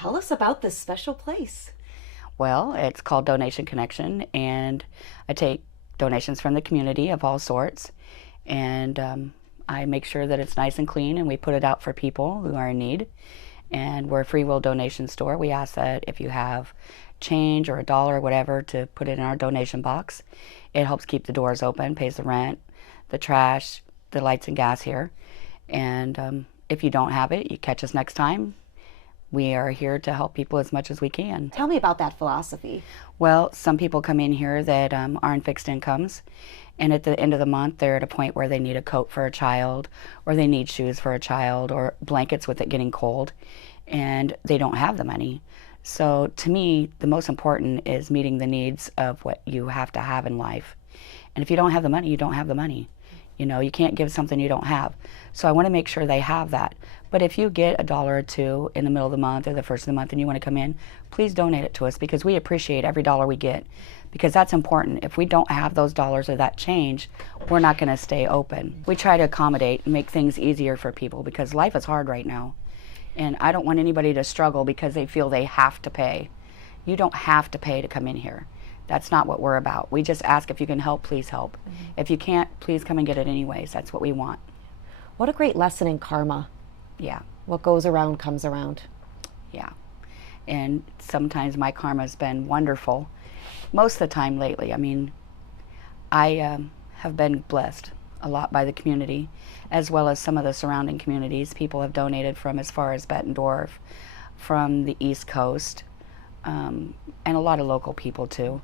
Tell us about this special place. Well, it's called Donation Connection, and I take donations from the community of all sorts, and I make sure that it's nice and clean, and we put it out for people who are in need. And we're a free will donation store. We ask that if you have change or a dollar or whatever to put it in our donation box. It helps keep the doors open, pays the rent, the trash, the lights and gas here. And if you don't have it, you catch us next time. We are here to help people as much as we can. Tell me about that philosophy. Well, some people come in here that are on fixed incomes, and at the end of the month, they're at a point where they need a coat for a child, or they need shoes for a child, or blankets with it getting cold, and they don't have the money. So to me, the most important is meeting the needs of what you have to have in life. And if you don't have the money, you don't have the money. You know, you can't give something you don't have. So I want to make sure they have that. But if you get a dollar or two in the middle of the month or the first of the month and you want to come in, please donate it to us, because we appreciate every dollar we get, because that's important. If we don't have those dollars or that change, we're not going to stay open. We try to accommodate and make things easier for people, because life is hard right now. And I don't want anybody to struggle because they feel they have to pay. You don't have to pay to come in here. That's not what we're about. We just ask if you can help, please help. If you can't, please come and get it anyways. That's what we want. What a great lesson in karma. Yeah, What goes around comes around. yeah. And sometimes my karma's been wonderful. Most of the time lately. I mean, I have been blessed a lot by the community, as well as some of the surrounding communities. People have donated from as far as Bettendorf, from the East Coast, and a lot of local people too.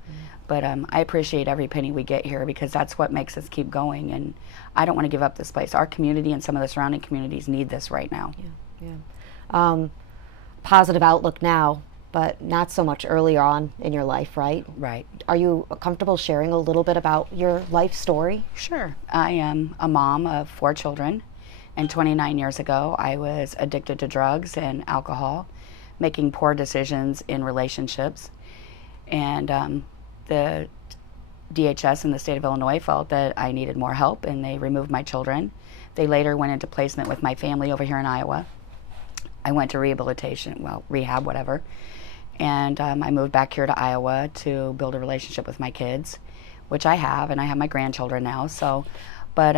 But I appreciate every penny we get here, because that's what makes us keep going. And I don't want to give up this place. Our community and some of the surrounding communities need this right now. Yeah. Positive outlook now, but not so much earlier on in your life, right? Right. Are you comfortable sharing a little bit about your life story? Sure. I am a mom of 4 children, and 29 years ago I was addicted to drugs and alcohol, making poor decisions in relationships. And the DHS in the state of Illinois felt that I needed more help, and they removed my children. They later went into placement with my family over here in Iowa. I went to rehabilitation, well, rehab, whatever. And I moved back here to Iowa to build a relationship with my kids, which I have, and I have my grandchildren now. So, but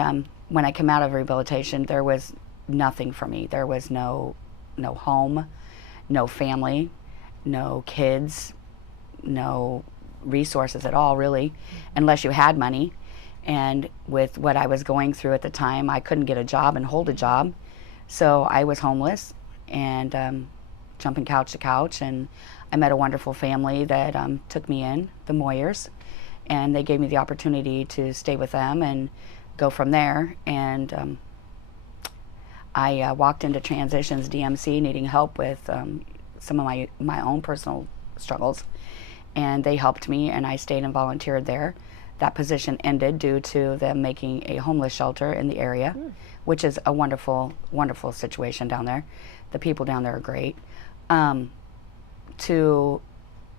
when I came out of rehabilitation, there was nothing for me. There was no home, no family, no kids, no resources at all, really, unless you had money. And with what I was going through at the time, I couldn't get a job and hold a job. So I was homeless and jumping couch to couch. And I met a wonderful family that took me in, the Moyers, and they gave me the opportunity to stay with them and go from there. And I walked into Transitions DMC needing help with some of my own personal struggles, and they helped me, and I stayed and volunteered there. That position ended due to them making a homeless shelter in the area, which is a wonderful, wonderful situation down there. The people down there are great. To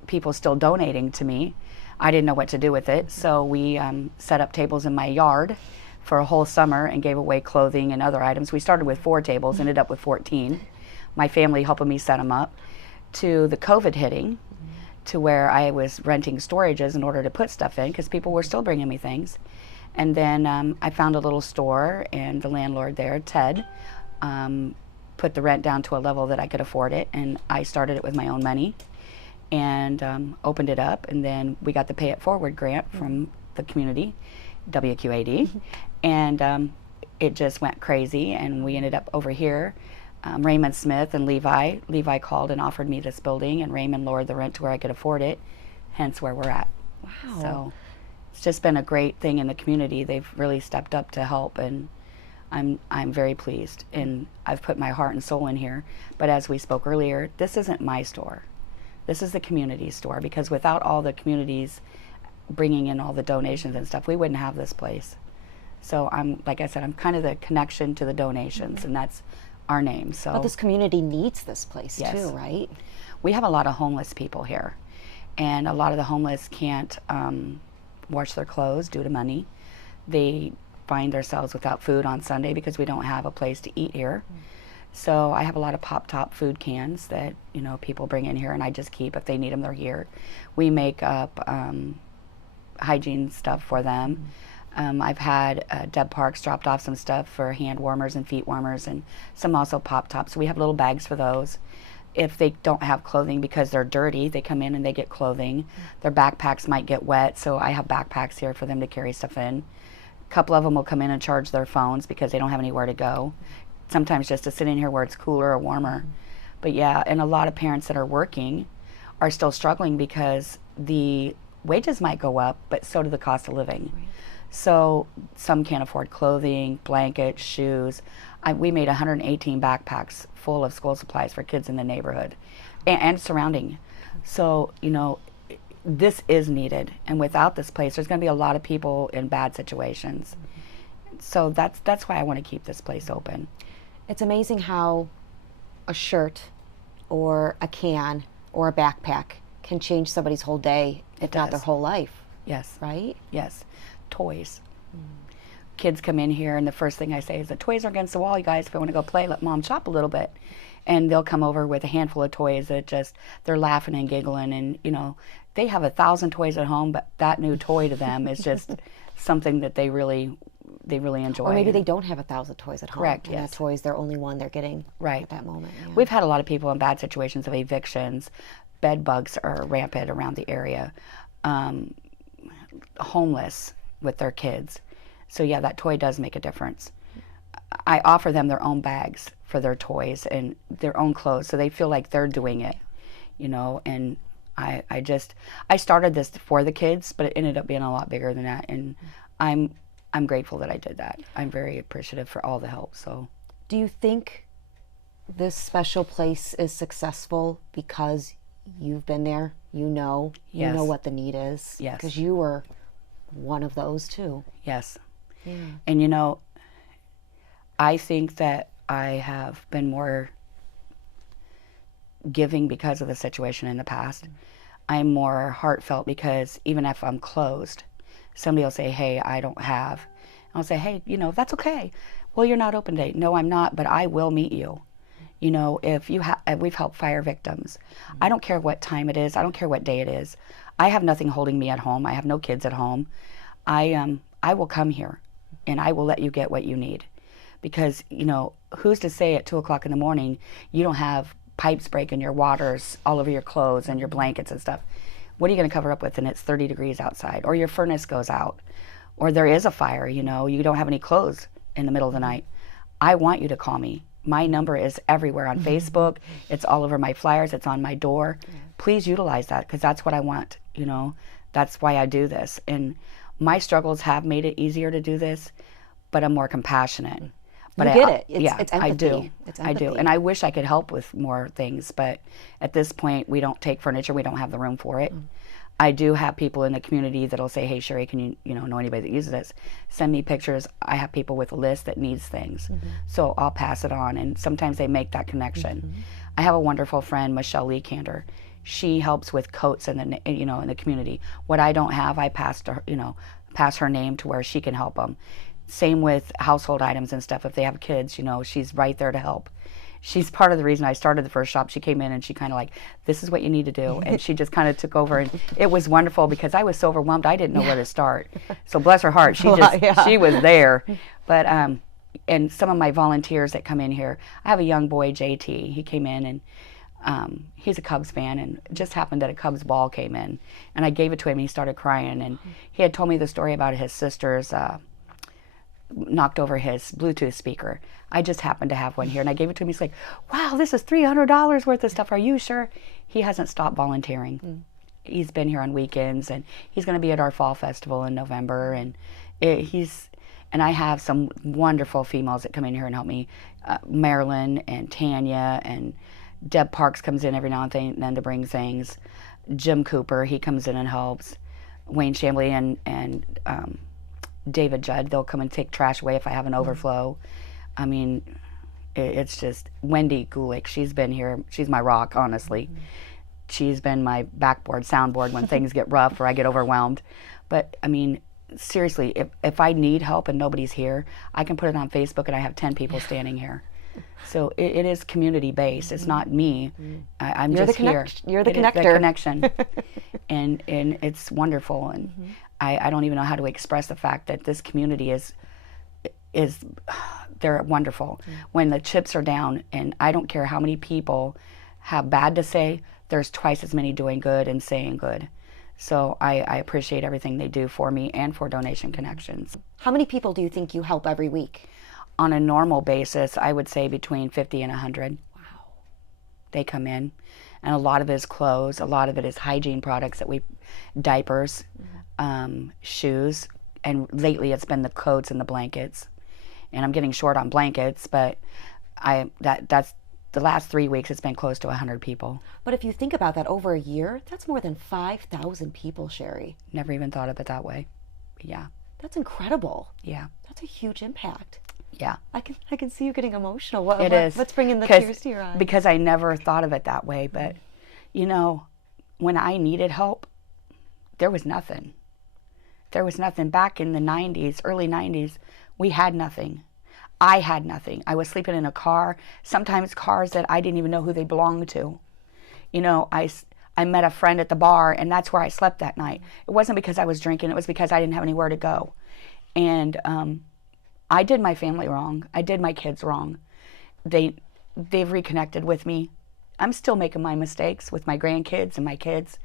people still donating to me, I didn't know what to do with it, so we set up tables in my yard for a whole summer and gave away clothing and other items. We started with 4 tables, ended up with 14. My family helping me set them up. To the COVID hitting, to where I was renting storages in order to put stuff in, because people were still bringing me things. And then I found a little store, and the landlord there, Ted, put the rent down to a level that I could afford it, and I started it with my own money and opened it up. And then we got the Pay It Forward grant from the community, WQAD, and it just went crazy, and we ended up over here. Raymond Smith and Levi called and offered me this building, and Raymond lowered the rent to where I could afford it, hence where we're at. Wow. So it's just been a great thing in the community. They've really stepped up to help, and I'm very pleased, and I've put my heart and soul in here. But as we spoke earlier, this isn't my store. This is the community store, because without all the communities bringing in all the donations and stuff, we wouldn't have this place. So like I said, I'm kind of the connection to the donations, and that's our name. So But this community needs this place Yes. too, right? we have a lot of homeless people here, and a lot of the homeless can't wash their clothes due to money. They find themselves without food on Sunday because we don't have a place to eat here. So I have a lot of pop top food cans that, you know, people bring in here, and I just keep. If they need them, they're here. We make up hygiene stuff for them. I've had Deb Parks dropped off some stuff for hand warmers and feet warmers, and some also pop tops. So we have little bags for those. If they don't have clothing because they're dirty, they come in and they get clothing. Their backpacks might get wet, so I have backpacks here for them to carry stuff in. A couple of them will come in and charge their phones because they don't have anywhere to go. Sometimes just to sit in here where it's cooler or warmer. But yeah, and a lot of parents that are working are still struggling because the wages might go up, but so do the cost of living. Right. So some can't afford clothing, blankets, shoes. We made 118 backpacks full of school supplies for kids in the neighborhood and surrounding. So, you know, this is needed. And without this place, there's going to be a lot of people in bad situations. So that's why I want to keep this place open. It's amazing how a shirt or a can or a backpack can change somebody's whole day, if not their whole life. Yes. Right? Yes. Toys. Kids come in here and the first thing I say is, the toys are against the wall, you guys. If you want to go play, let mom shop a little bit. And they'll come over with a handful of toys that just, they're laughing and giggling, and you know, they have 1,000 toys at home, but that new toy to them is just something that they really enjoy. Or maybe they don't have 1,000 toys at home. Correct, and yes. that toy's their only one they're getting right at that moment. Yeah. We've had a lot of people in bad situations of evictions. Bed bugs are rampant around the area. Homeless with their kids. So yeah, that toy does make a difference. I offer them their own bags for their toys and their own clothes, so they feel like they're doing it, you know. And I started this for the kids, but it ended up being a lot bigger than that. And I'm grateful that I did that. I'm very appreciative for all the help. So, do you think this special place is successful because you've been there? You know what the need is. Yes. Because you were one of those too. Yes. Yeah. And you know, I think that I have been more giving because of the situation in the past. I'm more heartfelt because even if I'm closed, somebody will say, hey, I don't have. I'll say, hey, you know, that's okay. Well, you're not open today. No, I'm not, but I will meet you. You know, if you we've helped fire victims. I don't care what time it is. I don't care what day it is. I have nothing holding me at home. I have no kids at home. I will come here and I will let you get what you need. Because, you know, who's to say at 2 o'clock in the morning you don't have pipes breaking, your waters all over your clothes and your blankets and stuff? What are you going to cover up with? And it's 30 degrees outside, or your furnace goes out, or there is a fire, you know, you don't have any clothes in the middle of the night. I want you to call me. My number is everywhere on Facebook. It's all over my flyers. It's on my door. Please utilize that, because that's what I want, you know. That's why I do this. And my struggles have made it easier to do this, but I'm more compassionate. But you get it. It's empathy. I do. It's I do. And I wish I could help with more things, but at this point, we don't take furniture. We don't have the room for it. I do have people in the community that'll say, hey, Sherry, can you know anybody that uses this? Send me pictures. I have people with a list that needs things. So I'll pass it on, and sometimes they make that connection. I have a wonderful friend, Michelle Lee Kander. She helps with coats in the community. What I don't have, I pass her name to where she can help them. Same with household items and stuff. If they have kids, you know, she's right there to help. She's part of the reason I started the first shop. She came in and she kind of like, this is what you need to do. And she just kind of took over, and it was wonderful because I was so overwhelmed. I didn't know where to start. So bless her heart, she was there. But, and some of my volunteers that come in here, I have a young boy, JT. He came in and he's a Cubs fan, and it just happened that a Cubs ball came in. And I gave it to him and he started crying. And he had told me the story about his sister's knocked over his Bluetooth speaker. I just happened to have one here, and I gave it to him. He's like, wow, this is $300 worth of stuff. Are you sure? He hasn't stopped volunteering. He's been here on weekends, and he's going to be at our fall festival in November. And and I have some wonderful females that come in here and help me. Marilyn and Tanya, and Deb Parks comes in every now and then to bring things. Jim Cooper, he comes in and helps. Wayne Chambly and David Judd, they'll come and take trash away if I have an overflow. I mean, it's just Wendy Gulick. She's been here. She's my rock, honestly. She's been my backboard, soundboard when things get rough or I get overwhelmed. But I mean, seriously, if I need help and nobody's here, I can put it on Facebook and I have 10 people standing here. So it is community based. It's not me. I'm You're just the here. You're the It is connector. the connection, and it's wonderful. And I don't even know how to express the fact that this community is they're wonderful. When the chips are down, and I don't care how many people have bad to say, there's twice as many doing good and saying good. So I appreciate everything they do for me and for Donation Connections. How many people do you think you help every week? On a normal basis, I would say between 50 and 100. Wow. They come in, and a lot of it is clothes. A lot of it is hygiene products diapers, shoes, and lately it's been the coats and the blankets. And I'm getting short on blankets, but that's the last 3 weeks. It's been close to 100 people. But if you think about that over a year, that's more than 5,000 people, Sherry. Never even thought of it that way. Yeah. That's incredible. Yeah. That's a huge impact. Yeah. I can see you getting emotional. It is. What's bringing the tears to your eyes? Because I never thought of it that way. But, when I needed help, there was nothing. There was nothing. Back in the 90s, early 90s, we had nothing. I had nothing. I was sleeping in a car, sometimes cars that I didn't even know who they belonged to. I met a friend at the bar, and that's where I slept that night. It wasn't because I was drinking. It was because I didn't have anywhere to go. And I did my family wrong. I did my kids wrong. They've reconnected with me. I'm still making my mistakes with my grandkids and my kids.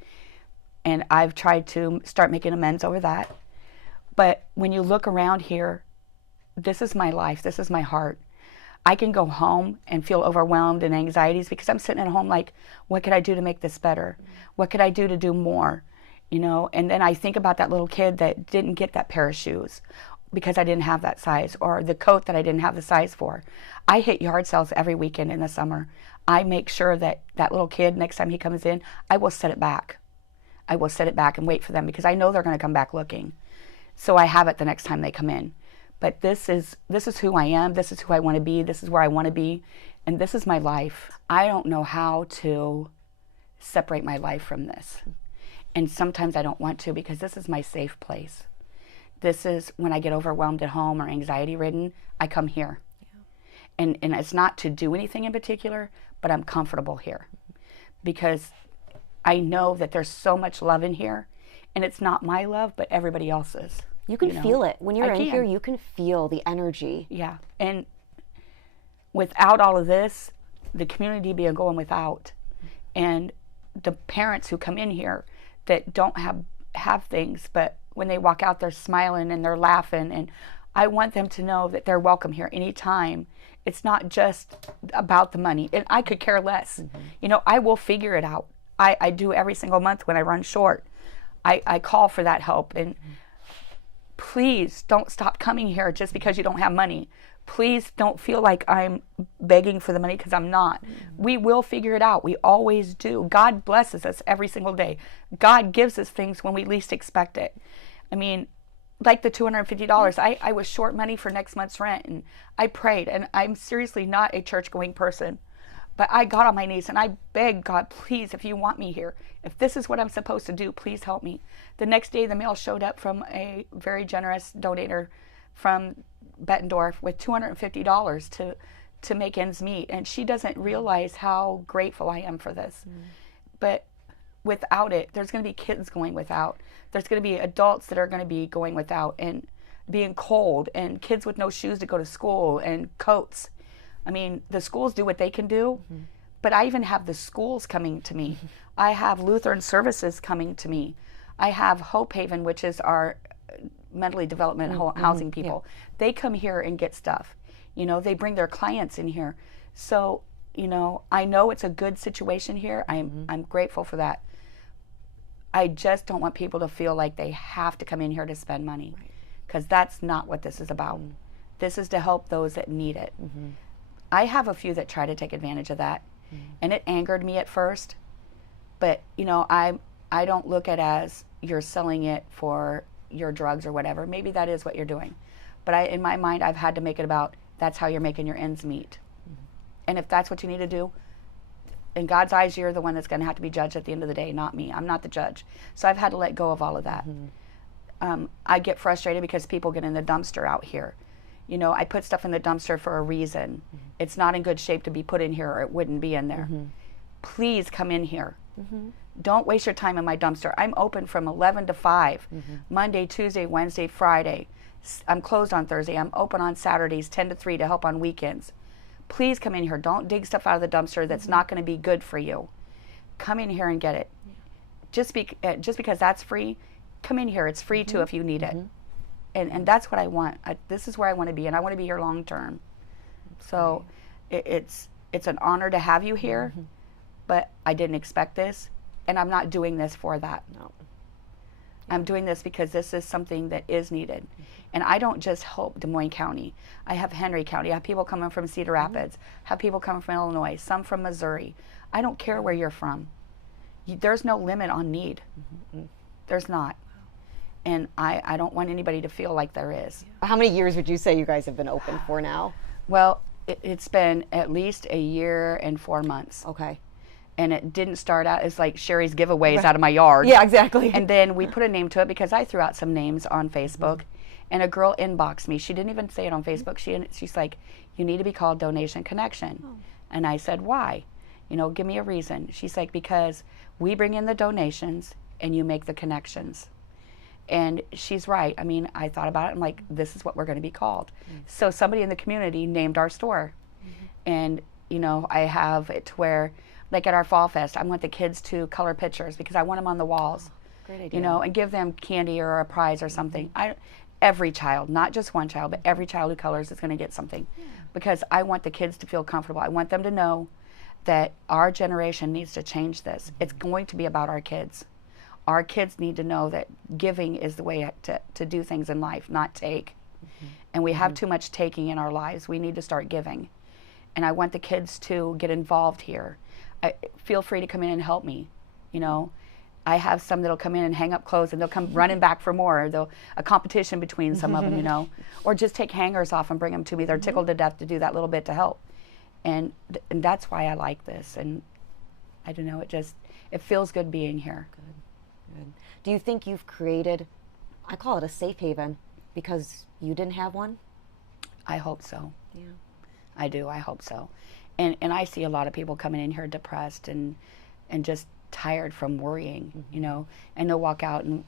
And I've tried to start making amends over that. But when you look around here, this is my life. This is my heart. I can go home and feel overwhelmed and anxieties because I'm sitting at home like, what could I do to make this better? What could I do to do more? And then I think about that little kid that didn't get that pair of shoes because I didn't have that size, or the coat that I didn't have the size for. I hit yard sales every weekend in the summer. I make sure that that little kid, next time he comes in, I will set it back. I will set it back and wait for them because I know they're going to come back looking. So I have it the next time they come in. But this is who I am. This is who I want to be. This is where I want to be. And this is my life. I don't know how to separate my life from this. And sometimes I don't want to because this is my safe place. This is when I get overwhelmed at home or anxiety ridden, I come here. Yeah. And it's not to do anything in particular, but I'm comfortable here because I know that there's so much love in here, and it's not my love, but everybody else's. You can feel it. When you're in here, you can feel the energy. Yeah. And without all of this, the community be going without. And the parents who come in here that don't have things, but when they walk out, they're smiling and they're laughing. And I want them to know that they're welcome here anytime. It's not just about the money. And I could care less. I will figure it out. I do every single month when I run short. I call for that help. And please don't stop coming here just because you don't have money. Please don't feel like I'm begging for the money because I'm not. We will figure it out. We always do. God blesses us every single day. God gives us things when we least expect it. I mean, like the $250, I was short money for next month's rent, and I prayed, and I'm seriously not a church-going person. But I got on my knees and I begged God, please, if you want me here, if this is what I'm supposed to do, please help me. The next day, the mail showed up from a very generous donator from Bettendorf with $250 to make ends meet. And she doesn't realize how grateful I am for this. But without it, there's going to be kids going without. There's going to be adults that are going to be going without and being cold, and kids with no shoes to go to school and coats. I mean, the schools do what they can do, but I even have the schools coming to me. I have Lutheran Services coming to me. I have Hope Haven, which is our mentally development housing people. Yeah. They come here and get stuff. They bring their clients in here. So, I know it's a good situation here. I'm grateful for that. I just don't want people to feel like they have to come in here to spend money, because that's not what this is about. This is to help those that need it. I have a few that try to take advantage of that, and it angered me at first, but I don't look at it as you're selling it for your drugs or whatever. Maybe that is what you're doing, but in my mind, I've had to make it about that's how you're making your ends meet. And if that's what you need to do, in God's eyes, you're the one that's going to have to be judged at the end of the day, not me. I'm not the judge. So I've had to let go of all of that. I get frustrated because people get in the dumpster out here. You know, I put stuff in the dumpster for a reason. It's not in good shape to be put in here, or it wouldn't be in there. Please come in here. Don't waste your time in my dumpster. I'm open from 11 to 5, Monday, Tuesday, Wednesday, Friday. I'm closed on Thursday. I'm open on Saturdays, 10 to 3 to help on weekends. Please come in here. Don't dig stuff out of the dumpster that's not going to be good for you. Come in here and get it. Just because that's free, come in here. It's free too if you need it. And that's what I want. This is where I want to be, and I want to be here long term. So it's an honor to have you here, but I didn't expect this, and I'm not doing this for that. No. I'm doing this because this is something that is needed. And I don't just help Des Moines County. I have Henry County. I have people coming from Cedar Rapids. I have people coming from Illinois, some from Missouri. I don't care where you're from. There's no limit on need. There's not. And I don't want anybody to feel like there is. How many years would you say you guys have been open for now? Well, it's been at least a year and 4 months. Okay. And it didn't start out as like Sherry's giveaways out of my yard. Yeah, exactly. And then we put a name to it because I threw out some names on Facebook. And a girl inboxed me. She didn't even say it on Facebook. She's like, you need to be called Donation Connection. And I said, why? You know, give me a reason. She's like, because we bring in the donations and you make the connections. And she's right. I mean, I thought about it. I'm like, this is what we're going to be called. So somebody in the community named our store. And, you know, I have it to where, like at our Fall Fest, I want the kids to color pictures because I want them on the walls. Great idea. You know, and give them candy or a prize or something. Every child, not just one child, but every child who colors is going to get something. Because I want the kids to feel comfortable. I want them to know that our generation needs to change this. It's going to be about our kids. Our kids need to know that giving is the way to do things in life, not take. And we have too much taking in our lives. We need to start giving. And I want the kids to get involved here. Feel free to come in and help me. You know, I have some that'll come in and hang up clothes and they'll come running back for more. A competition between some of them, you know, or just take hangers off and bring them to me. They're tickled to death to do that little bit to help. And that's why I like this. And I don't know, it feels good being here. Good. Do you think you've created, I call it a safe haven, because you didn't have one? I hope so. Yeah. I do, I hope so. And I see a lot of people coming in here depressed and just tired from worrying, you know, and they'll walk out and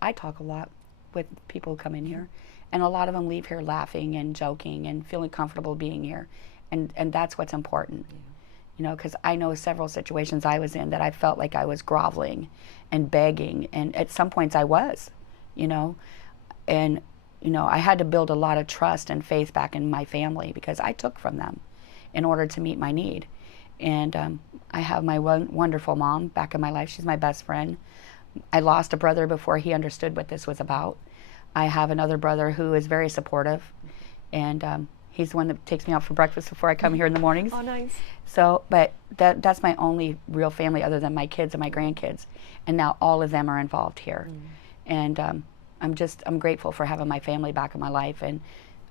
I talk a lot with people who come in here, and a lot of them leave here laughing and joking and feeling comfortable being here. And that's what's important. You know, because I know several situations I was in that I felt like I was groveling and begging, and at some points I was, you know, and, you know, I had to build a lot of trust and faith back in my family because I took from them in order to meet my need. And I have my wonderful mom back in my life. She's my best friend. I lost a brother before he understood what this was about. I have another brother who is very supportive, and he's the one that takes me out for breakfast before I come here in the mornings. Oh, nice. So, but that's my only real family other than my kids and my grandkids. And now all of them are involved here. And I'm grateful for having my family back in my life. And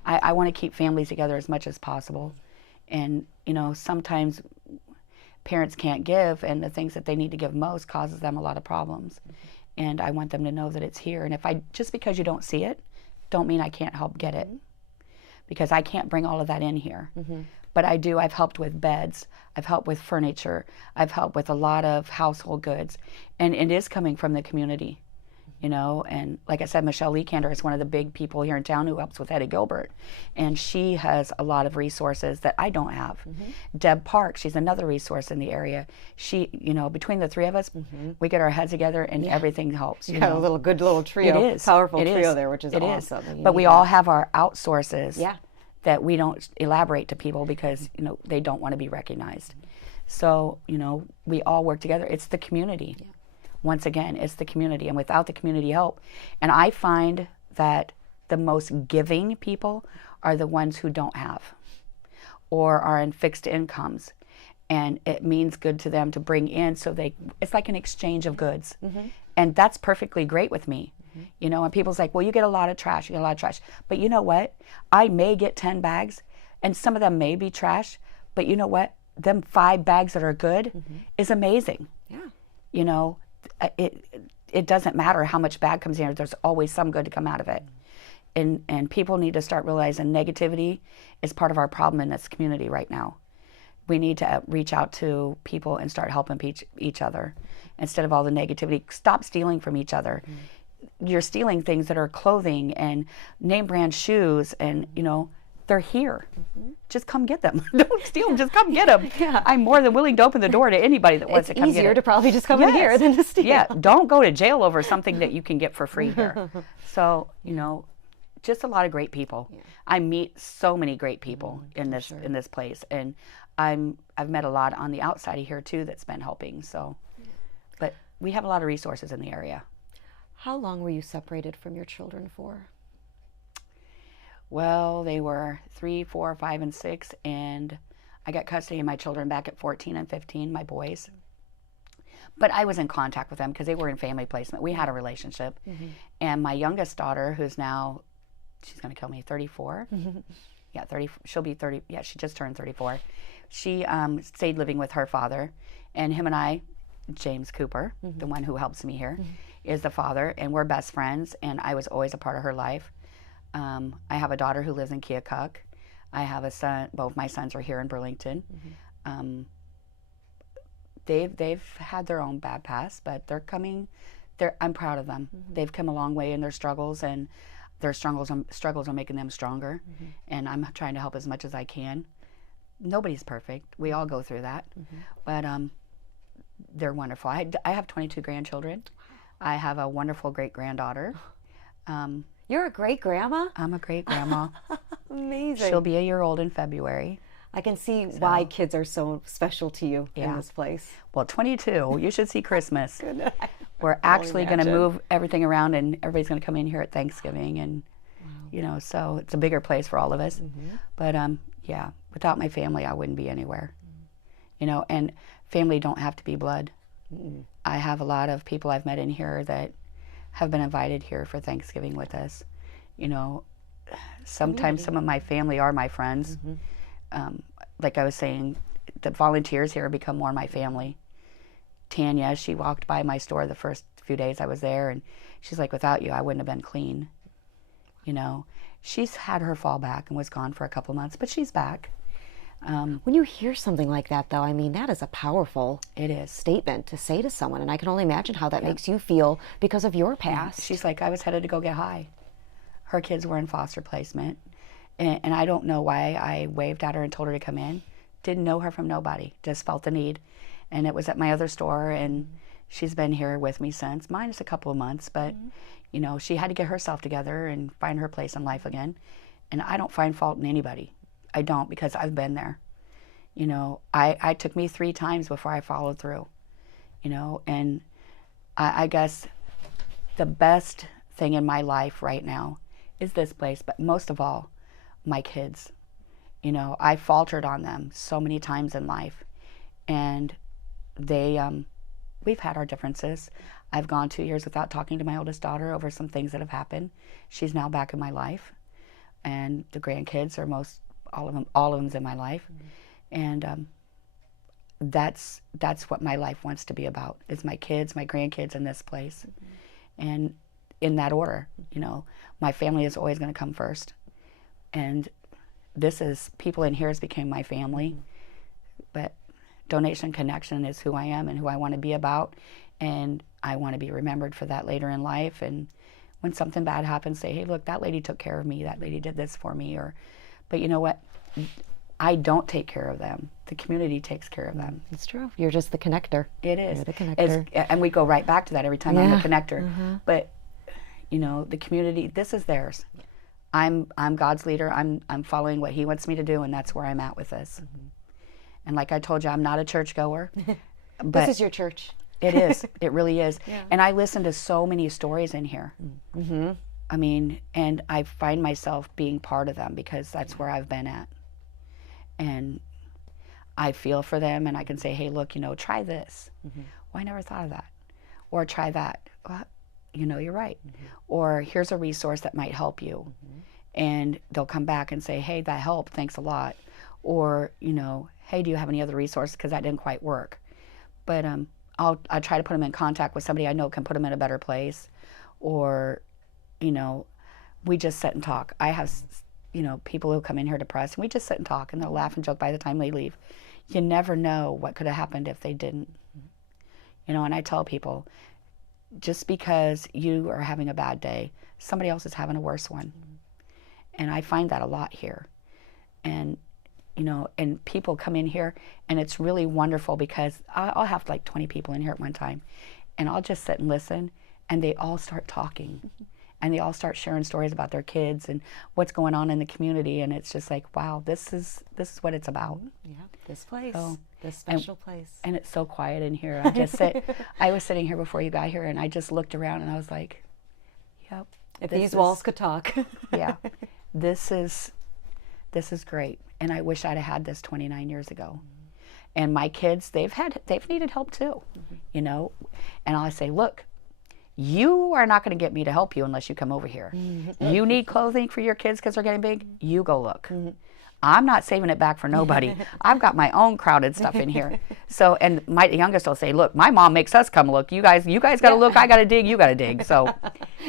I want to keep families together as much as possible. And, you know, sometimes parents can't give, and the things that they need to give most causes them a lot of problems. And I want them to know that it's here. And just because you don't see it, don't mean I can't help get it. Because I can't bring all of that in here. But I do. I've helped with beds. I've helped with furniture. I've helped with a lot of household goods. And it is coming from the community, you know. And like I said, Michelle Leekander is one of the big people here in town who helps with Eddie Gilbert. And she has a lot of resources that I don't have. Deb Park, she's another resource in the area. She, you know, between the three of us, we get our heads together and everything helps. You got a good little trio. It is. Powerful it trio is. there, which is it awesome. Is. But we all have our outsources. Yeah. That we don't elaborate to people because, you know, they don't want to be recognized. So, you know, we all work together. It's the community. Once again, it's the community. And without the community help, and I find that the most giving people are the ones who don't have or are in fixed incomes. And it means good to them to bring in, so it's like an exchange of goods. And that's perfectly great with me. You know, and people's like, well, you get a lot of trash, But you know what? I may get 10 bags, and some of them may be trash, but you know what? Them 5 bags that are good is amazing. Yeah. You know, it doesn't matter how much bad comes in, there's always some good to come out of it. And people need to start realizing negativity is part of our problem in this community right now. We need to reach out to people and start helping each other instead of all the negativity. Stop stealing from each other. You're stealing things that are clothing and name brand shoes, and they're here. Just come get them. Don't steal them. Just come get them. Yeah. I'm more than willing to open the door to anybody that wants to come get it. It's easier to probably just come in here than to steal. Yeah, don't go to jail over something that you can get for free here. So, just a lot of great people. Yeah. I meet so many great people in this place, and I've met a lot on the outside of here too that's been helping. So, but we have a lot of resources in the area. How long were you separated from your children for? Well, they were 3, 4, 5, and 6, and I got custody of my children back at 14 and 15, my boys. But I was in contact with them because they were in family placement. We had a relationship. And my youngest daughter, who's now, she's going to kill me, 34. Yeah, 30. She'll be 30. Yeah, she just turned 34. She stayed living with her father, and him and I, James Cooper, the one who helps me here, is the father, and we're best friends, and I was always a part of her life. I have a daughter who lives in Keokuk. I have a son. Both my sons are here in Burlington. They've had their own bad past, but they're coming. I'm proud of them. They've come a long way in their struggles, and their struggles are making them stronger. And I'm trying to help as much as I can. Nobody's perfect. We all go through that, but they're wonderful. I have 22 grandchildren. I have a wonderful great granddaughter. You're a great grandma? I'm a great grandma. Amazing. She'll be a year old in February. I can see why kids are so special to you in this place. Well, 22. You should see Christmas. We're actually going to move everything around, and everybody's going to come in here at Thanksgiving, and so it's a bigger place for all of us. But yeah, without my family, I wouldn't be anywhere. And family don't have to be blood. I have a lot of people I've met in here that have been invited here for Thanksgiving with us. Sometimes some of my family are my friends. Like I was saying, the volunteers here become more my family. Tanya, she walked by my store the first few days I was there, and she's like, without you, I wouldn't have been clean. She's had her fall back and was gone for a couple months, but she's back. When you hear something like that, though, I mean, that is a powerful statement to say to someone, and I can only imagine how that makes you feel because of your past. She's like, I was headed to go get high. Her kids were in foster placement, and I don't know why I waved at her and told her to come in. Didn't know her from nobody, just felt the need. And it was at my other store, and she's been here with me since, minus a couple of months, but, she had to get herself together and find her place in life again. And I don't find fault in anybody. I don't, because I've been there. I took me 3 times before I followed through, and I guess the best thing in my life right now is this place, but most of all, my kids. I faltered on them so many times in life, and we've had our differences. I've gone 2 years without talking to my oldest daughter over some things that have happened. She's now back in my life, and the grandkids are all of them's in my life. And that's what my life wants to be about, is my kids, my grandkids, and this place. And in that order, my family is always going to come first. And people in here has become my family. But Donation Connection is who I am and who I want to be about. And I want to be remembered for that later in life. And when something bad happens, say, hey, look, that lady took care of me. That lady did this for me. But you know what? I don't take care of them. The community takes care of them. It's true. You're just the connector. It is. You're the connector. And we go right back to that every time I'm the connector. But, the community, this is theirs. I'm God's leader. I'm following what He wants me to do, and that's where I'm at with this. And like I told you, I'm not a churchgoer. But this is your church. It is. It really is. And I listen to so many stories in here. I mean, and I find myself being part of them because that's where I've been at. And I feel for them, and I can say, hey, look, try this. Well, I never thought of that. Or try that. Well, you're right. Or here's a resource that might help you. And they'll come back and say, hey, that helped. Thanks a lot. Or, hey, do you have any other resources? Because that didn't quite work. But I'll try to put them in contact with somebody I know can put them in a better place. Or, we just sit and talk. I have, you know, people who come in here depressed, and we just sit and talk, and they'll laugh and joke by the time they leave. You never know what could have happened if they didn't. You know, and I tell people, just because you are having a bad day, somebody else is having a worse one. And I find that a lot here. And, you know, and people come in here, and it's really wonderful because I'll have like 20 people in here at one time, and I'll just sit and listen, and they all start talking. And they all start sharing stories about their kids and what's going on in the community, and it's just like, wow, this is what it's about. Yeah, this place, So, this special place. And it's so quiet in here. I was sitting here before you got here, and I just looked around, and I was like, yep. If these walls could talk. Yeah, this is great, and I wish I'd have had this 29 years ago. And my kids, they've needed help too, you know. And I'll say, look, you are not going to get me to help you unless you come over here. You need clothing for your kids because they're getting big? You go look. I'm not saving it back for nobody. I've got my own crowded stuff in here. So, and my youngest will say, look, my mom makes us come look. You guys got to look. I got to dig. You got to dig. So,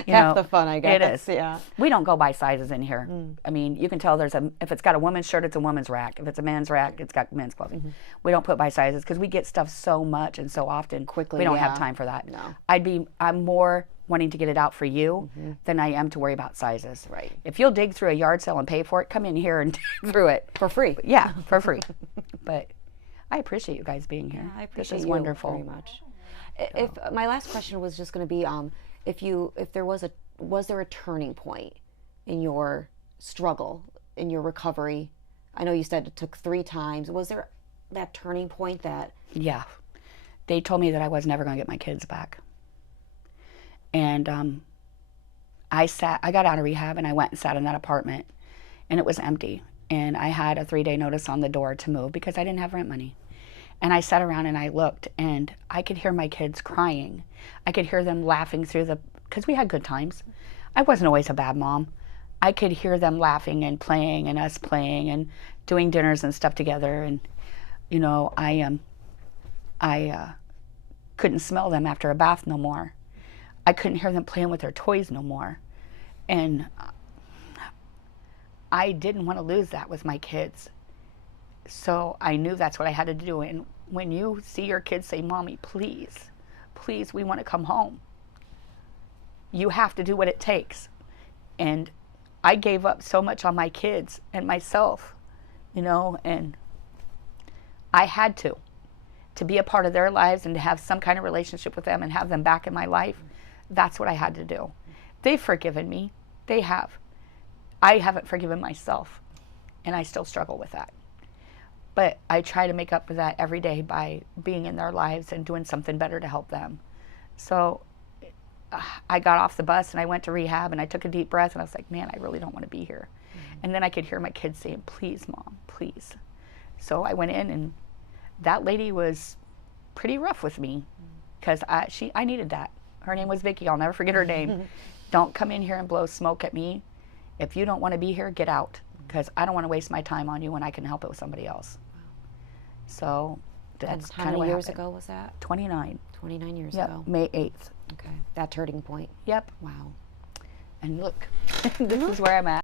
you Half the fun, I guess. It is. Yeah. We don't go by sizes in here. I mean, you can tell if it's got a woman's shirt, it's a woman's rack. If it's a man's rack, it's got men's clothing. We don't put by sizes because we get stuff so much and so often. Quickly, we don't yeah. have time for that. No. I'm more wanting to get it out for you than I am to worry about sizes. Right. If you'll dig through a yard sale and pay for it, come in here and dig through it. For free. Yeah, for free. But I appreciate you guys being here. Yeah, I appreciate this is you wonderful. very much. If my last question was just going to be, if there was there a turning point in your struggle, in your recovery? I know you said it took 3 times. Was there that turning point that? Yeah, they told me that I was never going to get my kids back. And I got out of rehab, and I went and sat in that apartment, and it was empty. And I had a 3-day notice on the door to move because I didn't have rent money. And I sat around and I looked, and I could hear my kids crying. I could hear them laughing because we had good times. I wasn't always a bad mom. I could hear them laughing and playing, and us playing and doing dinners and stuff together. And, you know, I couldn't smell them after a bath no more. I couldn't hear them playing with their toys no more. And I didn't want to lose that with my kids. So I knew that's what I had to do. And when you see your kids say, Mommy, please, please, we want to come home, you have to do what it takes. And I gave up so much on my kids and myself, you know, and I had to be a part of their lives and to have some kind of relationship with them and have them back in my life. That's what I had to do. They've forgiven me. They have. I haven't forgiven myself, and I still struggle with that. But I try to make up for that every day by being in their lives and doing something better to help them. So I got off the bus and I went to rehab, and I took a deep breath, and I was like, man, I really don't want to be here. And then I could hear my kids saying, please, Mom, please. So I went in, and that lady was pretty rough with me because I needed that. Her name was Vicky. I'll never forget her name. Don't come in here and blow smoke at me. If you don't want to be here, get out, because I don't want to waste my time on you when I can help it with somebody else. So that's how kind of many what years happened. ago was that? 29. 29 years Yep, ago. May 8th. Okay, that turning point. Yep. Wow. And look, this is where I'm at.